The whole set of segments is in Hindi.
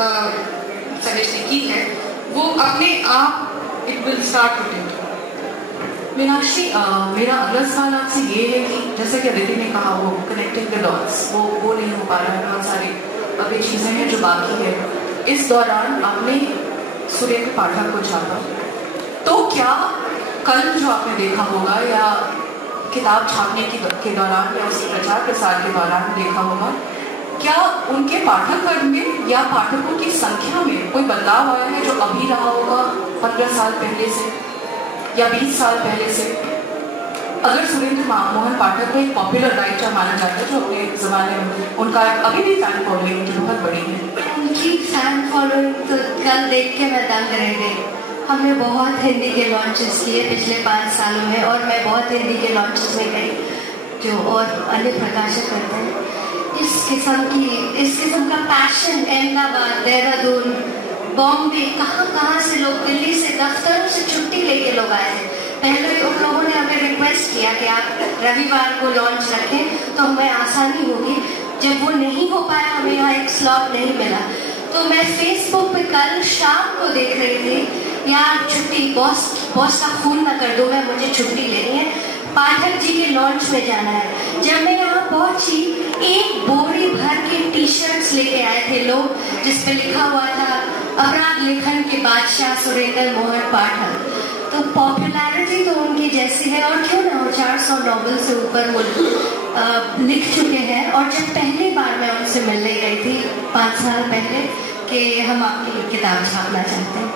सजेशन की है वो अपने आप it will start rotate. Meenakshi, मेरा अगला सवाल आपसे ये है कि जैसे कि अदिति ने कहा वो कनेक्टिंग द डॉट्स वो नहीं हो पा रहा है, बहुत सारी अभी चीज़ें हैं जो बाकी है। इस दौरान आपने सुरेंद्र पाठक को छापा, तो क्या कल जो आपने देखा होगा या किताब छापने के दौरान या उसके प्रचार प्रसार के दौरान देखा होगा, क्या उनके पाठक वर्ग में या पाठकों की संख्या में कोई बदलाव आया है जो अभी रहा होगा 15 साल पहले से या 20 साल पहले से? अगर सुरेंद्र मोहन पाठक को एक पॉपुलर राइटर माना जाता है जो अपने जमाने में उनका अभी भी फैन फॉलोइंग उनकी बहुत बड़ी है, उनकी फैन फॉलोइंग तो कल देख के मैं दंग रह गई। हमने बहुत हिंदी के लॉन्चेस किए पिछले 5 सालों में और मैं बहुत हिंदी के लॉन्चेस में गई जो और अन्य प्रकाशक करते हैं। इस किस्म का पैशन अहमदाबाद, देहरादून, बॉम्बे, कहाँ से लोग, दिल्ली से, दफ्तरों से छुट्टी लेके लोग आए हैं। पहले उन लोगों ने हमें रिक्वेस्ट किया कि आप रविवार को लॉन्च रखें तो हमें आसानी होगी। जब वो नहीं हो पाया, हमें यहाँ एक स्लॉट नहीं मिला, तो मैं फेसबुक पे कल शाम को देख रही थी, यार छुट्टी, बॉस का खून ना कर दो, मैं मुझे छुट्टी लेनी है, पाठक जी के लॉन्च में जाना है। जब मैं यहाँ पहुंची, एक बोरी भर के टी शर्ट्स लेके आए थे लोग जिसपे लिखा हुआ था अपराध लेखन के बादशाह सुरेंद्र मोहन पाठक। तो पॉपुलैरिटी तो उनकी जैसी है, और क्यों ना हो, 400 नॉवेल से ऊपर वो लिख चुके हैं। और जब पहली बार मैं उनसे मिलने गई थी 5 साल पहले कि हम आपकी किताब छापना चाहते हैं,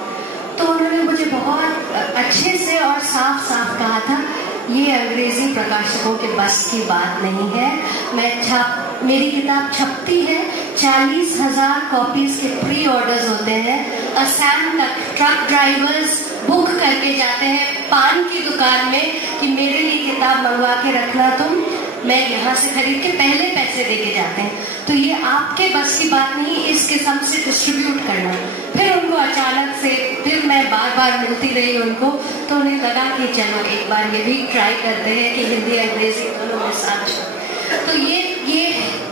तो उन्होंने मुझे बहुत अच्छे से और साफ साफ कहा था, ये अंग्रेजी प्रकाशकों के बस की बात नहीं है। मेरी किताब छपती है, 40,000 कॉपीज के प्री ऑर्डर्स होते हैं। असम तक ट्रक ड्राइवर्स बुक करके जाते हैं पान की दुकान में कि मेरे लिए किताब मंगवा के रखना तुम, मैं यहाँ से खरीद के पहले पैसे देके जाते हैं। तो ये आपके बस की बात नहीं इस किस्म से डिस्ट्रीब्यूट करना। फिर उनको अचानक से, फिर मैं बार बार मिलती रही उनको, तो उन्हें लगा कि चलो एक बार ये भी ट्राई करते हैं कि हिंदी अंग्रेजी दोनों में साथ। तो ये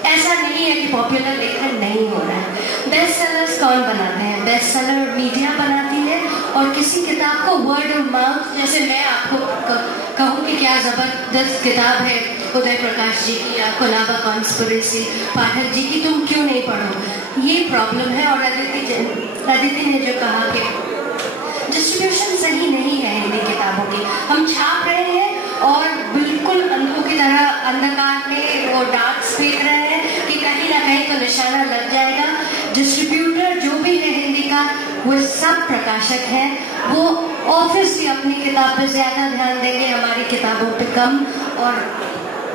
ऐसा नहीं है कि पॉपुलर लेखन नहीं हो रहा है। बेस्ट सेलर्स कौन बनाते हैं? बेस्ट सेलर मीडिया बनाती है, और किसी किताब को वर्ड ऑफ माउथ, जैसे मैं आपको कहूँ कि क्या जबरदस्त किताब है उदय प्रकाश जी की या कोलाबा कॉन्स्पिरेसी, पाठक जी की, तुम क्यों नहीं पढ़ो, ये प्रॉब्लम है। और अदिति ने जो कहा कि डिस्ट्रीब्यूशन सही नहीं है हिंदी किताबों की, हम छाप रहे हैं और बिल्कुल अंधों की तरह अंधकार में वो डार्ट्स फेंक रहे हैं कि कहीं ना कहीं तो निशाना लग जाएगा। डिस्ट्रीब्यूटर जो भी है हिंदी का, वो सब प्रकाशक हैं, वो ऑब्वियसली अपनी किताब पे ज्यादा ध्यान देंगे, हमारी किताबों पे कम। और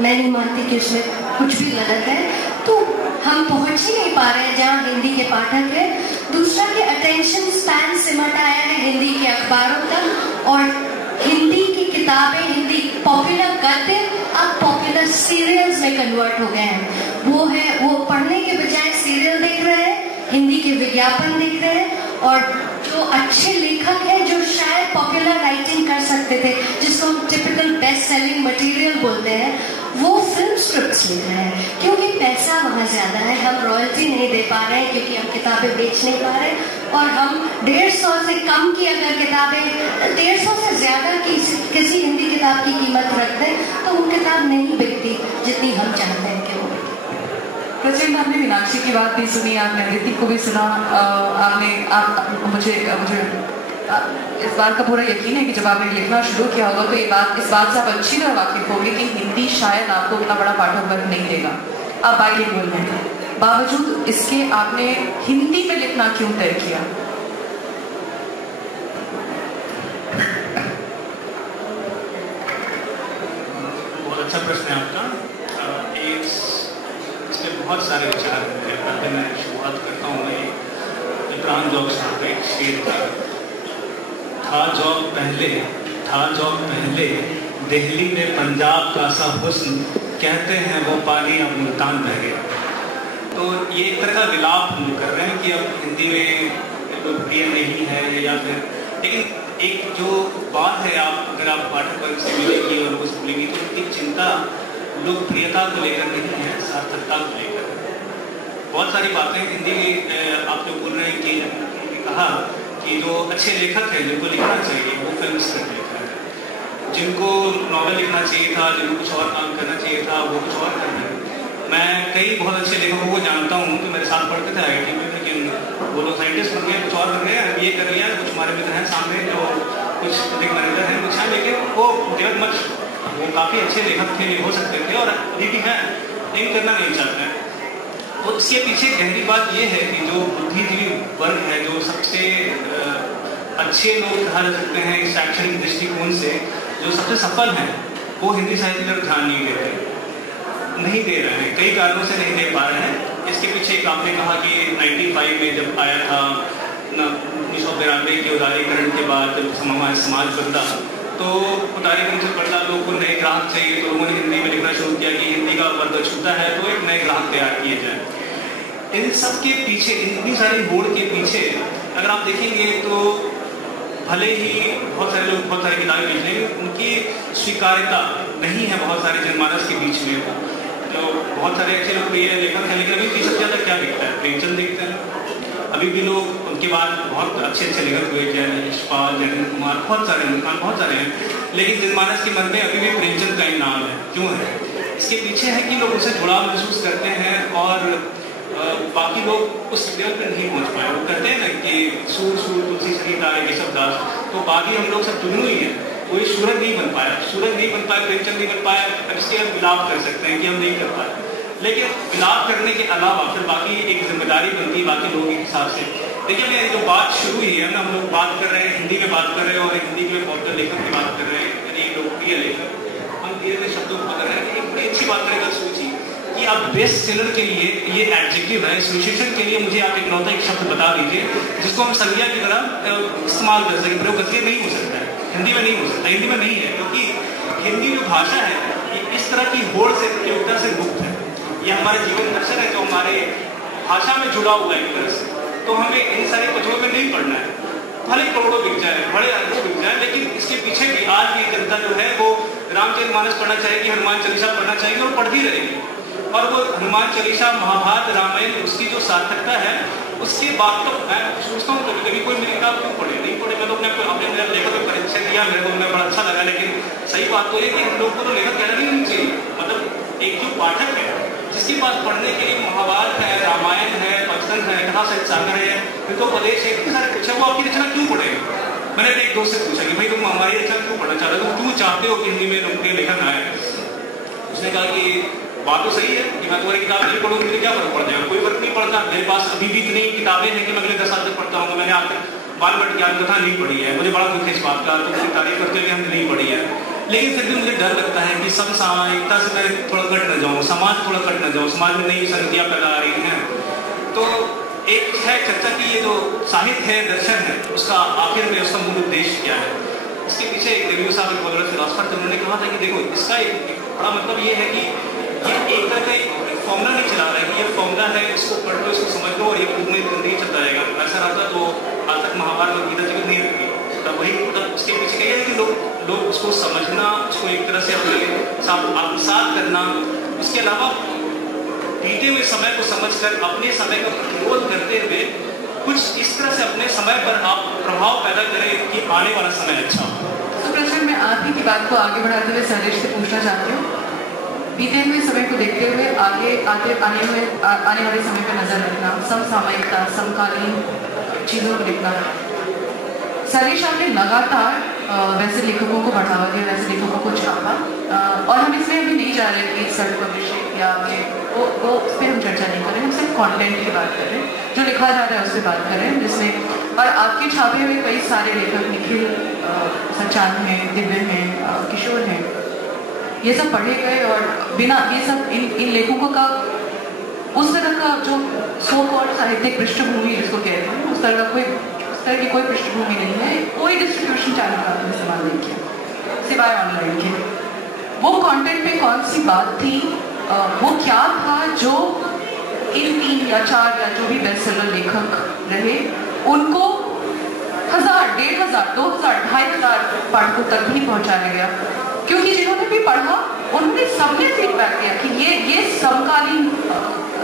मैं नहीं मानती कि उसमें कुछ भी गलत है, तो हम पहुंच ही नहीं पा रहे हैं जहाँ हिंदी के पाठक है। दूसरा कि अटेंशन स्पैन सिमट आया है हिंदी के अखबारों तक, और हिंदी की किताबें, हिंदी पॉपुलर गद्य अब पॉपुलर सीरियल्स में कन्वर्ट हो गए हैं। वो पढ़ने के बजाय सीरियल देख रहे हैं, हिंदी के विज्ञापन देख रहे हैं, और जो अच्छे लेखक हैं जो शायद पॉपुलर राइटिंग कर सकते थे, जिसको हम टिपिकल बेस्ट सेलिंग मटेरियल बोलते हैं, वो फिल्म स्क्रिप्ट्स लिख रहे हैं क्योंकि पैसा वहाँ ज्यादा है। हम रॉयल्टी नहीं दे पा रहे हैं क्योंकि हम किताबें बेच नहीं पा रहे, और हम 150 से कम की अगर किताबें 150 से ज्यादा किसी हिंदी किताब की कीमत रख दें तो वो किताब नहीं बिकती जितनी हम चाहते हैं कि वो। प्रचंड, आपने मीनाक्षी की बात भी सुनी, आपने अदिति को भी सुना, मुझे इस बात का पूरा यकीन है कि जब आपने लिखना शुरू किया होगा तो इस बात से आप अच्छी तरह वाकिफ होंगे कि हिंदी शायद आपको इतना बड़ा पाठक वर्ग नहीं देगा। आप बाइलिंगुअल हैं, बावजूद इसके आपने हिंदी में लिखना क्यों तय किया? बहुत अच्छा प्रश्न है आपका। इसमें बहुत सारे विचार हैं। पहले मैं शुरुआत करता हूँ इमरान जॉब साहब एक शेर का, था जॉब पहले दिल्ली में पंजाब का सा हुस्न, कहते हैं वो पानी अब मुल्तान बह गया। तो ये एक तरह का विलाप हम कर रहे हैं कि अब हिंदी में लोकप्रिय नहीं है, या फिर, लेकिन एक जो बात है, अगर आप पाठक वर्ग से मिलेंगी और उसको मिलेंगी तो उनकी चिंता लोकप्रियता को लेकर नहीं है, सार्थकता को लेकर। बहुत सारी बातें हिंदी में आप जो बोल रहे हैं कहा कि जो अच्छे लेखक हैं जिनको लिखना चाहिए वो फिल्म स्क्रिप्ट लिखा है, जिनको नॉवेल लिखना चाहिए था, जिनको कुछ और काम करना चाहिए था, वो कुछ और कर रहे हैं। मैं कई बहुत अच्छे लेखकों को जानता हूँ जो मेरे साथ पढ़ते थे IIT में, लेकिन वो लोग साइंटिस्ट बन गए, कुछ और बन गए, ये कर लिया। कुछ हमारे मित्र हैं सामने जो कुछ अधिक मैनेजर हैं कुछ हैं, लेकिन वो मत वो काफ़ी अच्छे लेखक थे, हो सकते थे और अभी भी हैं, लेकिन करना नहीं चाहते हैं। तो इसके पीछे गहरी बात ये है कि जो बुद्धिजीवी वर्ग है, जो सबसे अच्छे लोग कहा जा सकते हैं इस शैक्षणिक दृष्टिकोण से, जो सबसे सफल हैं, वो हिंदी साहित्य पर ध्यान नहीं दे रहे हैं, कई कारणों से नहीं दे पा रहे हैं। इसके पीछे एक आपने कहा कि 95 में जब आया था 1992 के उदारीकरण के बाद जब समाज बदला, तो उदारीकरण से बदला, लोगों को नए ग्राहक चाहिए, तो लोगों ने हिंदी में लिखना शुरू किया कि हिंदी का वर्ग छूटा है तो एक नए ग्राहक तैयार किए जाए। इन सब के पीछे, इतनी सारी होड़ के पीछे अगर आप देखेंगे तो भले ही बहुत सारे लोग बहुत सारी किताबें लिख लेंगे, उनकी स्वीकार्यता नहीं है बहुत सारे जनमानस के बीच में। जो बहुत सारे अच्छे लोकप्रिय लेखक हैं, लेकिन अभी सबसे ज़्यादा क्या दिखता है? प्रेमचंद दिखते हैं। अभी भी लोग उनके बाद बहुत अच्छे लेखक हुए, जैन यशपाल, जयेंद्र कुमार, बहुत सारे हैं, लेकिन जनमानस के मन में अभी भी प्रेमचंद का ही नाम है। क्यों है? इसके पीछे है कि लोग उसे जुड़ाव महसूस करते हैं और बाकी लोग उस लेवल पर नहीं पहुंच पाए। वो कहते हैं ना कि सूर तुलसी सरिता केशव दास, तो बाकी हम लोग सब जुड़े ही हैं, कोई सूरज नहीं बन पाया, प्रेमचंद नहीं बन पाया। अब इसके हम विलाप कर सकते हैं कि हम नहीं कर पाए, लेकिन विलाप करने के अलावा फिर बाकी एक जिम्मेदारी बनती है बाकी लोगों के हिसाब से। देखिए मेरी जो बात शुरू हुई है ना, हम लोग बात कर रहे हैं, हिंदी में बात कर रहे हैं और हिंदी में पॉपुलर लेखक की बात कर रहे हैं, यानी लोकप्रिय लेखक। हम धीरे धीरे शब्दों को बदल रहे हैं। एक बड़ी अच्छी बात करेगा सोचिए कि आप बेस्ट सेलर के लिए, ये एडजेक्टिव है, इस विशेषण के लिए मुझे आप एक शब्द बता दीजिए जिसको हम संज्ञा की तरह इस्तेमाल कर सकें, प्रयोग करके। नहीं हो सकता है हिंदी में, नहीं हो सकता, हिंदी में नहीं है, क्योंकि हिंदी जो भाषा है ये इस तरह की होड़ से, प्रतियोगिता से मुक्त है। ये हमारे जीवन दर्शन है जो हमारे भाषा में जुड़ा हुआ है एक तरह से। तो हमें इन सारे कथनों में नहीं पढ़ना है, भले करोड़ों बिक जाए, बड़े अरबों बिक जाए, लेकिन इसके पीछे भी आज भी जनता जो है वो रामचरितमानस पढ़ना चाहेगी, हनुमान चालीसा पढ़ना चाहेगी और पढ़ती रहेगी। और वो हनुमान चालीसा, महाभारत, रामायण, उसकी जो सार्थकता है उसके बाद तो मैं सोचता हूँ कभी कभी कोई मेरी किताब क्यों पढ़े, नहीं पढ़े। मैं तो अपने मेरा लेखक को परिचय दिया, मेरे को बड़ा अच्छा लगा, लेकिन सही बात तो ये कि हम लोग को तो लेखक कहना नहीं चाहिए। मतलब एक जो पाठक है जिसके पास पढ़ने के लिए महाभारत है, रामायण है, पंचतंत्र है, कथा साहित्य सागर है, हितोपदेश है, इतने सारे कुछ है, वो आपकी रचना क्यों पढ़ेगा? मैंने एक दोस्त से पूछा कि भाई तुम हमारी रचना क्यों पढ़ना चाहते हो, तुम क्यों चाहते हो कि हिंदी में लोकप्रिय लेखक आए? उसने कहा कि बात तो सही है कि मैं तुम्हारी किताब नहीं पढ़ूँ, मुझे क्या फर्क पड़ जाएगा? कोई फर्क नहीं पड़ता। मेरे पास अभी भी इतनी किताबें हैं कि मैं अगले 10 साल तक पढ़ता हूँ। मैंने आज तक बालभट्ट ज्ञान कथा नहीं पढ़ी है, मुझे बड़ा दुख है इस बात का, तो मुझे तारीफ करते हुए हमने नहीं पढ़ी है, लेकिन फिर भी मुझे डर लगता है कि समसामयिकता से मैं थोड़ा कट न जाऊँ, समाज थोड़ा कट न जाऊँ, समाज में नई संगतियाँ पैदा आ रही हैं। तो एक है चर्चा की ये जो साहित्य है, दर्शन है, उसका आखिर में उसका मूल उद्देश्य क्या है? इसके पीछे एक रिव्यू साहब एक बॉलर फिलोसफर थे, उन्होंने कहा था कि देखो इसका एक बड़ा मतलब ये है कि ये एक तरह का एक फॉर्मूला नहीं चला रहा है कि ये फॉर्मूला है, इसको पढ़ लो, इसको समझ लो और ये पूरी जिंदगी चलता रहेगा। ऐसा रहता तो आज तक महाभारत और गीता जगत नहीं रहती। तब वही मतलब उसके पीछे कही है कि लोग उसको समझना, उसको एक तरह से अपने साथ आत्मसात करना, उसके अलावा बीते हुए समय को समझकर अपने समय का प्रतिरोध करते हुए कुछ इस तरह से अपने समय पर आप प्रभाव पैदा करें कि आने वाला समय अच्छा हो। तो प्रश्न मैं आप ही की बात को आगे बढ़ाते हुए सरेश से पूछना चाहती हूँ, बीते हुए समय को देखते हुए आने वाले समय पर नजर रखना, समसामयिकता, समकालीन चीजों को देखना। सरेश आपने लगातार वैसे लेखकों को बढ़ावा दिया, वैसे लेखकों को छापा, और हम इसमें अभी नहीं जा रहे कि सर्च पब्लिशिंग या वो उस पर हम चर्चा नहीं कर रहे हैं, हम सिर्फ कंटेंट की बात कर रहे हैं, जो लिखा जा रहा है उससे बात कर रहे हैं, जिसमें और आपके छापे हुए कई सारे लेखक, निखिल सचान हैं, दिव्य हैं, किशोर हैं, ये सब पढ़े गए और बिना ये सब इन लेखकों का उस तरह का जो सो कॉल्ड साहित्यिक पृष्ठभूमि जिसको कहते हैं, उस तरह की कोई पृष्ठभूमि नहीं है, कोई डिस्ट्रीब्यूशन चैनल का आपने इस्तेमाल नहीं किया सिवाय ऑनलाइन के। वो कंटेंट पे कौन सी बात थी, वो क्या था जो इन 3 या 4 या जो भी बेस्ट सेलर लेखक रहे उनको 1000, 1500, 2000, 2500 पाठकों तक भी पहुंचाया गया? क्योंकि जिन्होंने भी पढ़ा उन्होंने सबने फीडबैक दिया कि ये समकालीन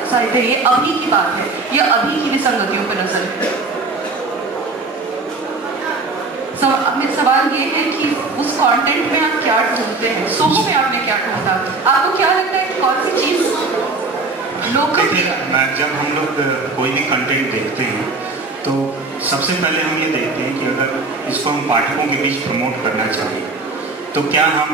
साहित्य, ये अभी की बात है, ये अभी की विसंगतियों पर नजर है। कंटेंट में आप क्या ढूंढते हैं? सोमो में आपने क्या ढूंढा? आपको क्या लगता है कौन सी चीज जब हम लोग कोई भी कंटेंट देखते हैं तो सबसे पहले हम ये देखते हैं कि अगर इसको हम पाठकों के बीच प्रमोट करना चाहिए तो क्या हम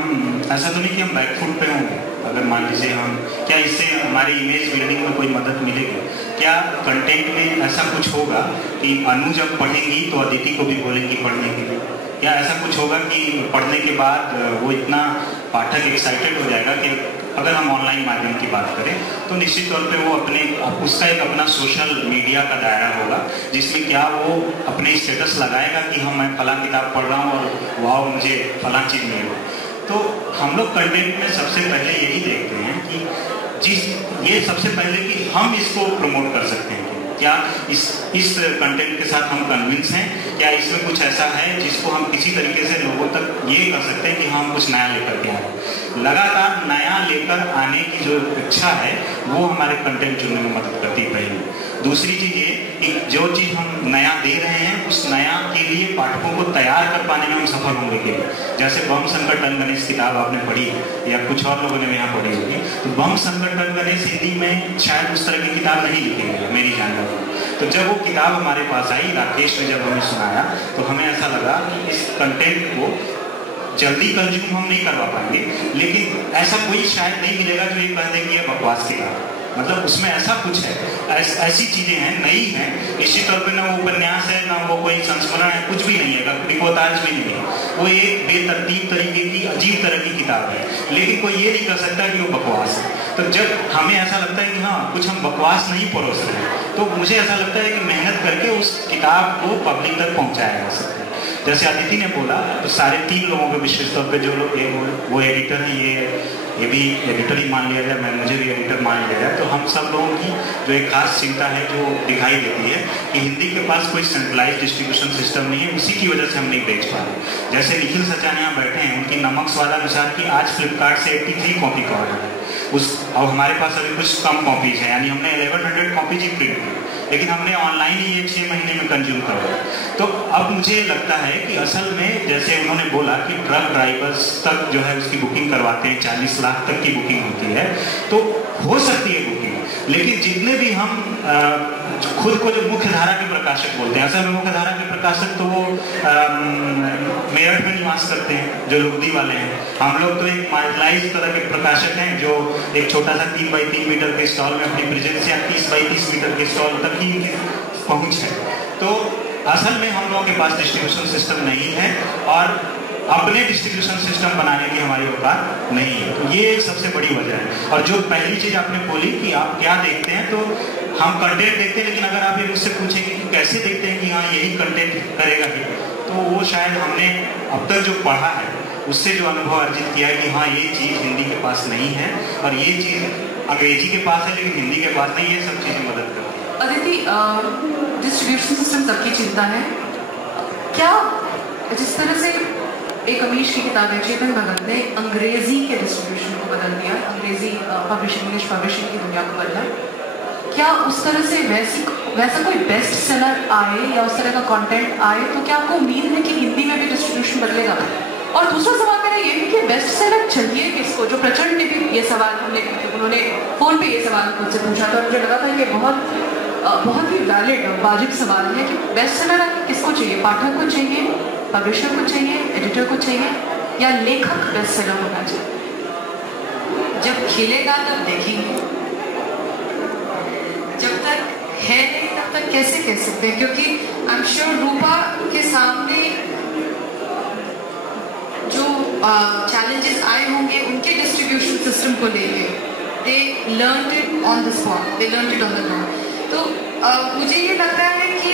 ऐसा तो नहीं कि हम बैकफुट पे होंगे। अगर मान लीजिए हम क्या इससे हमारी इमेज बिल्डिंग में कोई मदद मिलेगी? क्या कंटेंट में ऐसा कुछ होगा कि अनु जब पढ़ेंगी तो अदिति को भी बोलेंगी पढ़ने के लिए? क्या ऐसा कुछ होगा कि पढ़ने के बाद वो इतना पाठक एक्साइटेड हो जाएगा कि अगर हम ऑनलाइन माध्यम की बात करें तो निश्चित तौर पे वो उसका एक अपना सोशल मीडिया का दायरा होगा जिसमें क्या वो अपने स्टेटस लगाएगा कि हाँ मैं फलां किताब पढ़ रहा हूँ और वाह मुझे फलां चीज़ मिली। तो हम लोग कंटेंट में सबसे पहले यही देखते हैं कि ये सबसे पहले कि हम इसको प्रमोट कर सकते हैं, क्या इस कंटेंट के साथ हम कन्विंस हैं, क्या इसमें कुछ ऐसा है जिसको हम किसी तरीके से लोगों तक ये कर सकते हैं कि हम कुछ नया लेकर के आए। लगातार नया लेकर आने की जो इच्छा है वो हमारे कंटेंट चुनने में मदद करती है पहली। दूसरी चीज ये कि जो चीज हम नया दे रहे हैं उस नया के लिए पाठकों को तैयार कर पाने में हम सफल होंगे कि जैसे बम संकट टन गणेश किताब आपने पढ़ी या कुछ और लोगों ने यहाँ पढ़ी होगी, तो बम संकट टन गणेश हिंदी में शायद उस तरह की किताब नहीं लिखी गई मेरी जानकारी। तो जब वो किताब हमारे पास आई, राकेश ने जब हमें सुनाया तो हमें ऐसा लगा कि इस कंटेंट को जल्दी कंज्यूम हम नहीं करवा पाएंगे, लेकिन ऐसा कोई शायद नहीं मिलेगा जो ये कह दें कि ये बकवास किताब, मतलब उसमें ऐसा कुछ है, ऐसी चीजें हैं, नई हैं। निश्चित तौर पे ना वो उपन्यास है ना वो कोई संस्मरण है, कुछ भी नहीं है, रिपोर्टाज भी नहीं है, वो एक बेतरतीब तरीके की अजीब तरह की किताब है, लेकिन कोई ये नहीं कर सकता कि वो बकवास है। तो जब हमें ऐसा लगता है कि हाँ कुछ हम बकवास नहीं परोस रहे हैं, तो मुझे ऐसा लगता है कि मेहनत करके उस किताब को पब्लिक तक पहुंचाया जा सकता है। जैसे अदिति ने बोला तो सारे 3 लोगों के विशेष तौर पे जो लोग वो एडिटर हैं, ये भी एडिटर ही मान लिया जाए, मुझे भी एडिटर मान लिया जाए, तो हम सब लोगों की जो एक खास चिंता है जो दिखाई देती है कि हिंदी के पास कोई सेंट्रलाइज डिस्ट्रीब्यूशन सिस्टम नहीं है, उसी की वजह से हम नहीं बेच पा रहे। जैसे निखिल सचान यहाँ बैठे हैं, उनकी नमक स्वादानुसार की आज फ्लिपकार्ट से 83 कॉपी का ऑर्डर है और हमारे पास अभी कुछ कम कॉपीज है, यानी हमने 1100 कॉपीज ही प्रिंट की, लेकिन हमने ऑनलाइन ही 6 महीने में कंज्यूम करवाया। तो अब मुझे लगता है कि असल में जैसे उन्होंने बोला कि ट्रक ड्राइवर्स तक जो है उसकी बुकिंग करवाते हैं, 40 लाख तक की बुकिंग होती है, तो हो सकती है बुकिंग, लेकिन जितने भी हम खुद को जो मुख्य धारा के प्रकाशक बोलते हैं, असल में मुख्य धारा के प्रकाशक तो वो मेरठ में निवास करते हैं जो लुगदी वाले हैं, हम लोग तो एक मार्जिनलाइज तरह के प्रकाशक हैं जो एक छोटा सा 3 बाई 3 मीटर के स्टॉल में अपनी प्रेजेंस या 30 बाई 30 मीटर के स्टॉल तक ही पहुंच है। तो असल में हम लोगों के पास डिस्ट्रीब्यूशन सिस्टम नहीं है और अपने डिस्ट्रीब्यूशन सिस्टम बनाने की हमारी औकात नहीं है, तो ये एक सबसे बड़ी वजह है। और जो पहली चीज आपने बोली कि आप क्या देखते हैं, तो हम कंटेंट देखते हैं, लेकिन अगर आप ये मुझसे पूछेंगे कि कैसे देखते हैं कि हाँ यही कंटेंट करेगा ही, तो वो शायद हमने अब तक जो पढ़ा है उससे जो अनुभव अर्जित किया है कि हाँ ये चीज हिंदी के पास नहीं है और ये चीज अंग्रेजी के पास है लेकिन हिंदी के पास नहीं, ये सब चीजें मदद करती है। अदिति, डिस्ट्रीब्यूशन सिस्टम सबकी चिंता है क्या? जिस तरह से एक अमीश की किताब है चेतन भगत ने अंग्रेजी के डिस्ट्रीब्यूशन को बदल दिया, अंग्रेजी पब्लिशिंग, इंग्लिश पब्लिशिंग की दुनिया को बदला, क्या उस तरह से वैसा कोई बेस्ट सेलर आए या उस तरह का कंटेंट आए तो क्या आपको उम्मीद है कि हिंदी में भी डिस्ट्रीब्यूशन बदलेगा? और दूसरा सवाल मेरा ये है कि बेस्ट सेलर चाहिए किसको? जो प्रचंड ने भी ये सवाल उन्होंने फोन पे ये सवाल मुझसे पूछा था, मुझे लगा था ये बहुत ही वैलिड और वाजिब सवाल है कि बेस्ट सेलर किसको चाहिए? पाठक को चाहिए, पब्लिशर को चाहिए, एडिटर को चाहिए, या लेखक बेस्ट सेलर होना चाहिए? जब खिलेगा तब देखेंगे, जब तक है नहीं तब तक कैसे कह सकते हैं? क्योंकि आई एम श्योर रूपा के सामने जो चैलेंजेस आए होंगे उनके डिस्ट्रीब्यूशन सिस्टम को लेके, they learn it on the spot, they learn it on the ground. तो मुझे ये लगता है कि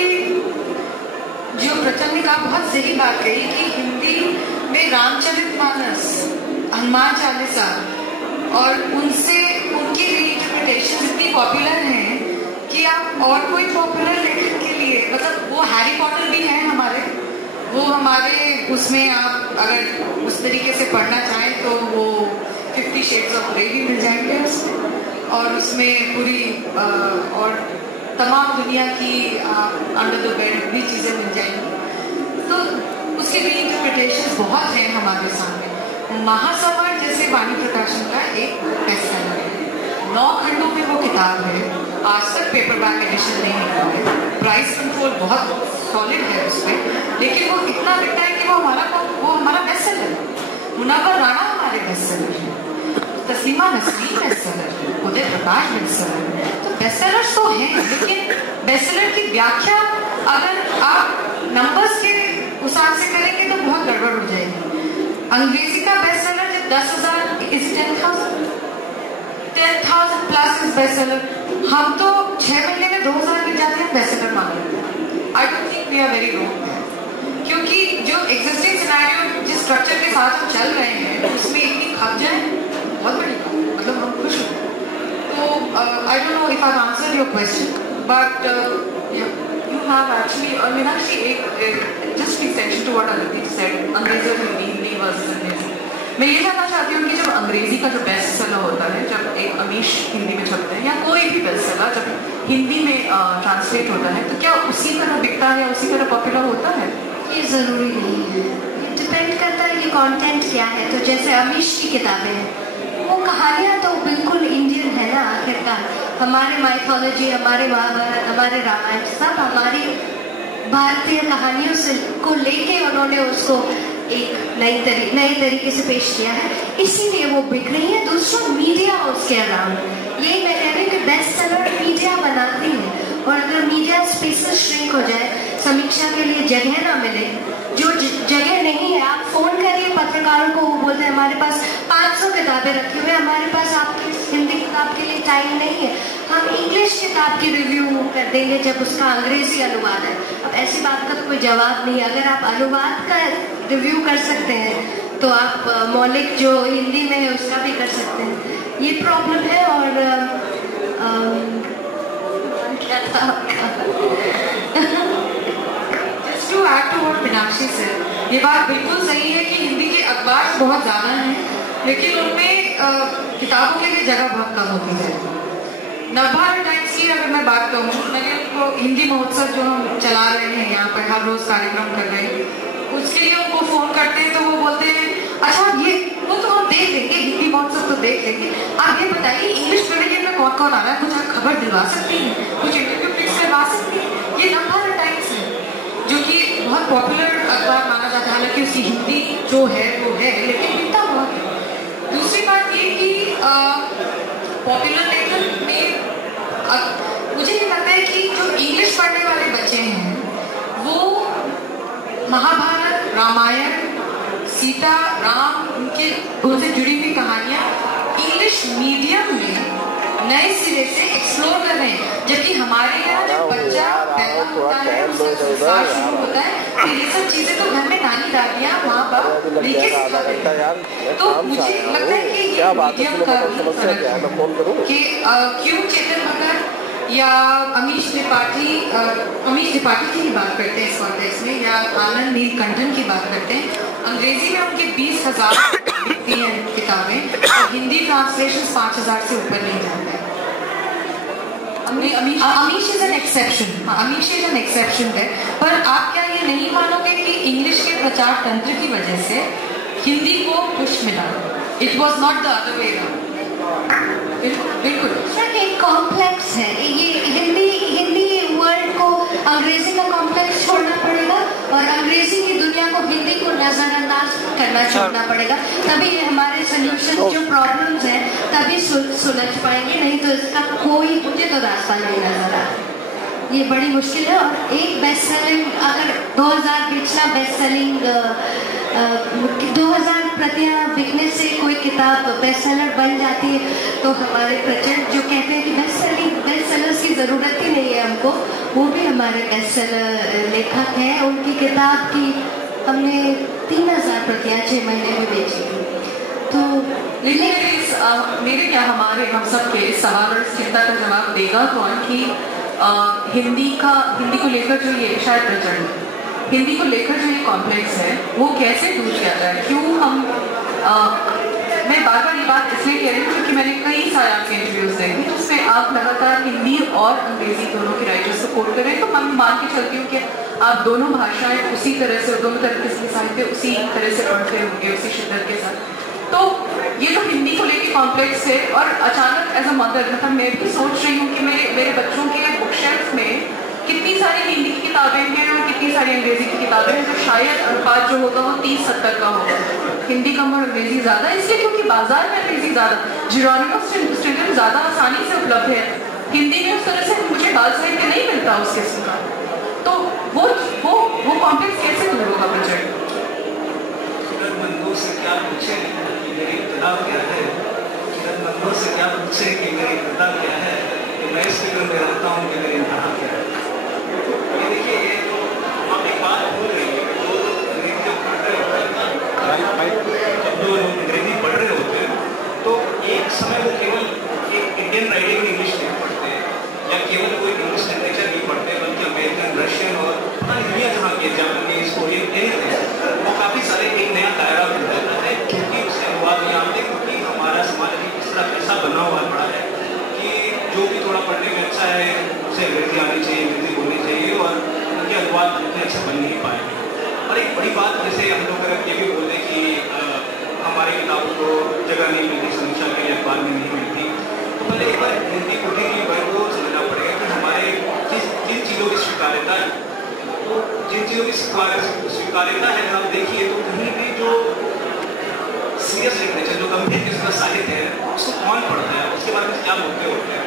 जो प्रचंड ने कहा बहुत सही बात कही कि हिंदी में रामचरितमानस, हनुमान चालीसा और उनसे उनकी रीइंटरप्रिटेशन इतनी पॉपुलर हैं कि आप और कोई पॉपुलर लेखक के लिए, मतलब वो हैरी पॉटर भी हैं हमारे उसमें आप अगर उस तरीके से पढ़ना चाहें तो वो 50 शेड्स ऑफ ग्रे भी मिल जाएंगे उसमें, और उसमें पूरी और तमाम दुनिया की अंडर द बेड भी चीज़ें मिल जाएंगी। तो उसके भी इंटरप्रिटेशंस बहुत हैं हमारे सामने। महासंवर जैसे वाणी प्रकाशन का एक बेस्ट सेलर है, 9 खंडों में वो किताब है, आज तक पेपरबैक एडिशन नहीं निकला है, प्राइस कंट्रोल बहुत सॉलिड है उस पर, लेकिन वो इतना बिकता है कि वो हमारा बेस्ट सेलर है। मुनव्वर राणा हमारे बेस्ट सेलर है, तस्लीमा नसरीन बेस्ट सेलर है, उदय प्रकाश बेस्ट सेलर है। तो बेस्ट सेलर्स तो हैं, लेकिन बेस्ट सेलर की व्याख्या अगर आप नंबर्स के हिसाब से करेंगे तो बहुत गड़बड़ हो जाएगी। अंग्रेजी का बेस्ट सेलर जब 10,000 is 10,000 plus is best seller. हम तो 6 महीने में 2,000 मिल जाते हैं बेस्ट सेलर मान लेते हैं। I don't think we are very wrong, क्योंकि जो एग्जिस्टिंग सिनेरियो जिस स्ट्रक्चर के साथ हम चल रहे हैं उसमें इतनी खप जाए बहुत बड़ी बात, मतलब हम खुश हो। तो I don't know if I answered your question, but you have actually, I mean actually just extension to what Aditi said, अंग्रेजी और हिंदी वर्सेस अंग्रेजी। मैं ये जानना चाहती हूँ कि जब अंग्रेजी का जो बेस्ट सेलर होता है, जब एक अमीश हिंदी में छपते हैं या कोई भी बेस्ट सेलर जब हिंदी में ट्रांसलेट होता है, तो क्या उसी तरह बिकता है, उसी तरह पॉपुलर होता है? ये जरूरी नहीं है, डिपेंड करता है कि कंटेंट क्या है। तो जैसे अमीश की किताबें हैं, वो कहानियाँ तो बिल्कुल इंडियन है ना, आखिरकार हमारे माइथोलॉजी, हमारे महाभारत, हमारे रामायण सब हमारी भारतीय कहानियों से को लेके उन्होंने उसको एक नए तरीके से पेश किया है, इसीलिए वो बिक रही है। दूसरा मीडिया उसके अराउंड, यही मैं कह रही हूँ कि बेस्ट सेलर मीडिया बनाती है, और अगर मीडिया स्पेसेस श्रिंक हो जाए, समीक्षा के लिए जगह ना मिले, जो जगह नहीं है, आप फोन करिए पत्रकारों को, वो बोलते हैं हमारे पास 500 किताबें रखी हुई है, हमारे पास आपकी हिंदी किताब के लिए टाइम नहीं है, हम इंग्लिश किताब की रिव्यू कर देंगे जब उसका अंग्रेजी अनुवाद है। अब ऐसी बात का तो कोई जवाब नहीं। अगर आप अनुवाद का रिव्यू कर सकते हैं तो आप मौलिक जो हिंदी में है उसका भी कर सकते हैं। ये प्रॉब्लम है। और क्या था Just to add to what Meenakshi said, ये बात बिल्कुल सही है कि हिंदी के अखबार बहुत ज्यादा हैं, लेकिन उनमें किताबों के लिए जगह बहुत कम होती है। नवभारत टाइम्स की अगर मैं बात करूँ, मैंने उनको हिंदी महोत्सव जो हम चला रहे हैं यहाँ पर, हर रोज कार्यक्रम कर रहे हैं, उसके लिए उनको फोन करते हैं तो वो बोलते हैं अच्छा ये वो तो हम देख लेंगे, हिंदी महोत्सव तो देख लेंगे, आप ये बताइए इंग्लिश मीडियम में कौन कौन आ रहा है, कुछ आप खबर दिलवा सकती हैं, कुछ इंटरव्यू फिक्स करवा सकती हैं। ये नवभारत टाइम्स है जो कि बहुत पॉपुलर अखबार माना जाता है, हालांकि उसकी हिंदी जो है वो है, लेकिन बिकता बहुत है। दूसरी बात ये कि पॉपुलर लेखन में मुझे ये लगता है कि जो इंग्लिश पढ़ने वाले बच्चे हैं वो महाभारत, रामायण, सीता, राम, उनसे जुड़ी हुई कहानियां इंग्लिश मीडियम में नए सिरे से एक्सप्लोर कर रहे हैं, जबकि हमारे यहाँ जब बच्चा पैदा होता है, उसका संस्कार शुरू होता है, तो ये सब चीजें तो घर में नानी दादियाँ माँ बाप लेके सिखाते हैं। तो मुझे लगता है कि ये मीडियम का फर्क है कि क्यों चेतन भगत या अमीश त्रिपाठी की ही बात करते हैं इस कॉन्टेक्स्ट में, या आनंद नीलकंठन की बात करते हैं, अंग्रेजी में उनके 20,000 बिकती हैं किताबें और हिंदी ट्रांसलेशन 5,000 से ऊपर नहीं जाते हैं। Amish is an exception, Amish is an exception है। पर आप क्या ये नहीं मानोगे कि इंग्लिश के प्रचार तंत्र की वजह से हिंदी को पुश मिला? It was not the other way around. बिल्कुल सर एक कॉम्प्लेक्स है ये, हिंदी वर्ड को अंग्रेजी का कॉम्प्लेक्स छोड़ना पड़ेगा और अंग्रेजी की दुनिया को हिंदी को नजरअंदाज करना छोड़ना पड़ेगा, तभी हमारे सोल्यूशन जो प्रॉब्लम्स हैं तभी सुलझ पाएंगे, नहीं तो इसका कोई मुझे तो रास्ता नहीं नजर आ रहा। ये बड़ी मुश्किल है। और एक बेस्ट सेलिंग अगर 2000 बेचना बेस्ट सेलिंग 2000 प्रतियां बिकने से कोई किताब बेस्ट सेलर बन जाती है, तो हमारे प्रचंड जो कहते हैं कि बेस्ट सेलर्स की जरूरत ही नहीं है हमको, वो भी हमारे बेस्ट सेलर लेखक हैं। उनकी किताब की हमने 3000 प्रतियां 6 महीने में बेची थी। तो मेरे क्या हमारे हम सब के सवाल और चिंता का जवाब देगा कौन कि हिंदी को लेकर जो ये शायद प्रचंड हिंदी को लेकर जो ये कॉम्प्लेक्स है वो कैसे दूर किया जाए? क्यों हम मैं बार बार ये बात इसलिए कह रही हूँ क्योंकि मैंने कई सारे आपके इंटरव्यूज देखे जिसमें आप लगातार हिंदी और अंग्रेजी दोनों के राइटर्स को कोट कर रहे हैं, तो मैं मान के चलती हूँ कि आप दोनों भाषाएं उसी तरह से, दोनों तरह के साहित्य उसी तरह से पढ़ते होंगे, उसी शिद्दत के साथ। तो ये तो हिंदी को लेके कॉम्प्लेक्स है। और अचानक एज अ मदर मतलब मैं भी सोच रही हूँ कि मेरे बच्चों के बुक शेल्फ में कितनी सारी हिंदी की किताबें हैं और कितनी सारी अंग्रेजी की किताबें हैं, तो शायद अनुपात जो होगा वो 30-70 का होगा, हिंदी कम और अंग्रेजी ज्यादा, इसलिए क्योंकि बाजार में अंग्रेजी ज्यादा, जेरोनिमस स्टिलियन ज्यादा आसानी से उपलब्ध है। हिंदी में उस तरह से मुझे बाल साहित्य नहीं मिलता उस किस्म का। तो वो कॉम्प्लेक्स कैसे दूर होगा बच्चे? किरणमंदों से क्या पूछे कि मेरी इब्तिदा क्या है, किरणमंदों से क्या पूछे कि मेरी इब्तिदा क्या है, कि मैं इस फिक्र में रहता हूँ कि मेरी इंतहा क्या है। ये देखिए, ये जो आप एक बात बोल रही है, जो अंग्रेजी पढ़ रहे होते हैं, जो अंग्रेजी पढ़ रहे होते हैं, तो एक समय वो केवल एक इंडियन राइटिंग इंग्लिश नहीं पढ़ते या केवल कोई इंग्लिश लिटरेचर नहीं पढ़ते, बल्कि अमेरिकन, रशियन और दुनिया जहाँ के जापानीज, कोरियन, वो काफ़ी सारे एक नया दायरा बन जाता है, क्योंकि उसके अनुवाद नहीं आते, क्योंकि हमारा समाज इस तरह ऐसा बना हुआ पड़ा है कि जो भी थोड़ा पढ़ने में अच्छा है उसे अंग्रेजी आनी चाहिए, अंग्रेजी बोलनी चाहिए, और उनके अनुवाद उतने अच्छे बन नहीं पाएंगे। और एक बड़ी बात, जैसे हम लोग अगर ये भी बोलते कि हमारी किताबों को जगह नहीं मिलती समीक्षा के लिए, अखबार में नहीं मिलती, तो पहले एक बार हिंदी बोलने की वर्ग को समझना पड़ेगा कि हमारे जिन चीज़ों की स्वीकार्यता है, तो जिन चीज़ों की स्वीकार्यता है, आप देखिए तो कहीं भी जो सीरियस लिटरेचर, जो गंभीर किस्म का साहित्य है, उसको कौन पढ़ता है, उसके बारे में क्या बोलते होते हैं।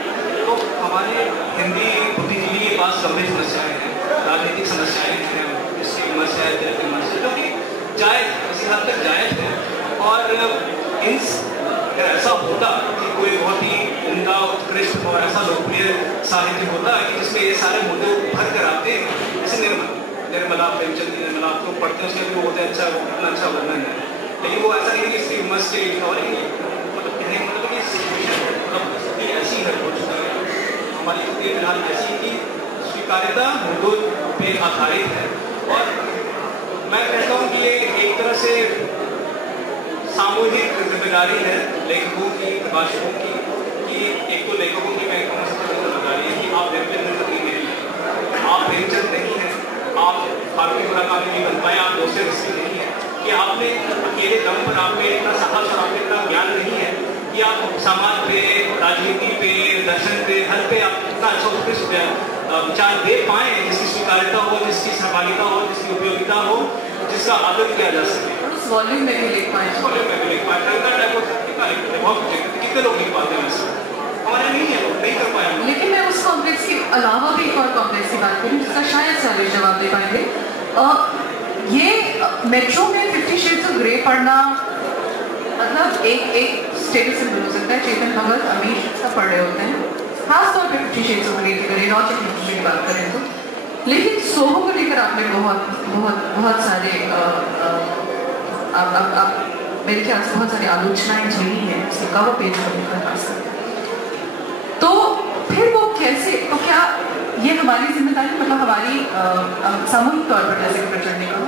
तो हमारे हिंदी बुद्धिजीवी के पास गंभीर समस्याएं हैं, राजनीतिक समस्याएं हैं, इसकी समस्या है, दिल की समस्या, जो कि जायज़, किसी हद तक जायज़ है। और ऐसा होता कि कोई बहुत ही उम्दा, उत्कृष्ट और ऐसा लोकप्रिय साहित्य होता है कि जिसमें ये सारे मुद्दे भर कर आते हैं, जैसे निर्मला, प्रेमचंद की निर्मला, आप लोग पढ़ते हैं, उसके जो होता है अच्छा, वो कितना अच्छा वर्णन है, लेकिन वो ऐसा नहीं कि इसकी मस्त के लिखा हो, लेकिन मतलब कहने का मतलब ये सिचुएशन मतलब ऐसी है, हो चुका है हमारी स्थिति फिलहाल ऐसी कि स्वीकार्यता मुद्दों पर आधारित है। और मैं कहता हूँ कि ये एक तरह से सामूहिक जिम्मेदारी है लेखकों की, प्रकाशकों की, कि एक तो लेखकों की मैं कहूँ सबसे बड़ी जिम्मेदारी है कि आप प्रेमचंद नहीं है, आप प्रेमचंद नहीं है, आप फारूकी मुराकामी नहीं बन पाए, आप दोस्तों नहीं है, कि आपने अकेले दम पर आप में इतना साहस और आप में इतना ज्ञान नहीं है कि आप समाज पे, राजनीति पे, दर्शन पे, हर पे आप इतना अच्छा उत्कृष्ट विचार दे पाए जिसकी स्वीकार्यता हो, जिसकी सहभागिता हो, जिसकी उपयोगिता हो, जिसका आदर किया जा सके, वॉल्यूम में भी लिख पाए, कितने लोग लिख पाते हैं, हमारे नहीं है, नहीं कर पाए। लेकिन मैं उस कॉम्प्लेक्स के अलावा भी एक और कॉम्प्लेक्स की बात करूँ जिसका शायद सारे जवाब दे पाएंगे। ये मेट्रो में 50 शेड्स ऑफ ग्रे पढ़ना मतलब एक स्टेटस सिंबल हो सकता है। चेतन भगत, अमीर सब पढ़ रहे होते हैं, खासतौर पर 50 शेड्स ऑफ ग्रे की करें, लॉजिक की बात करें तो। लेकिन सोहो को लेकर आपने बहुत सारे मेरे ख्याल से बहुत सारी आलोचनाएं झेली हैं उसके कवर पेज पर खास। तो फिर वो कैसे, तो क्या ये हमारी जिम्मेदारी, मतलब हमारी सामूहिक तौर पर जैसे प्रचंड ने कहा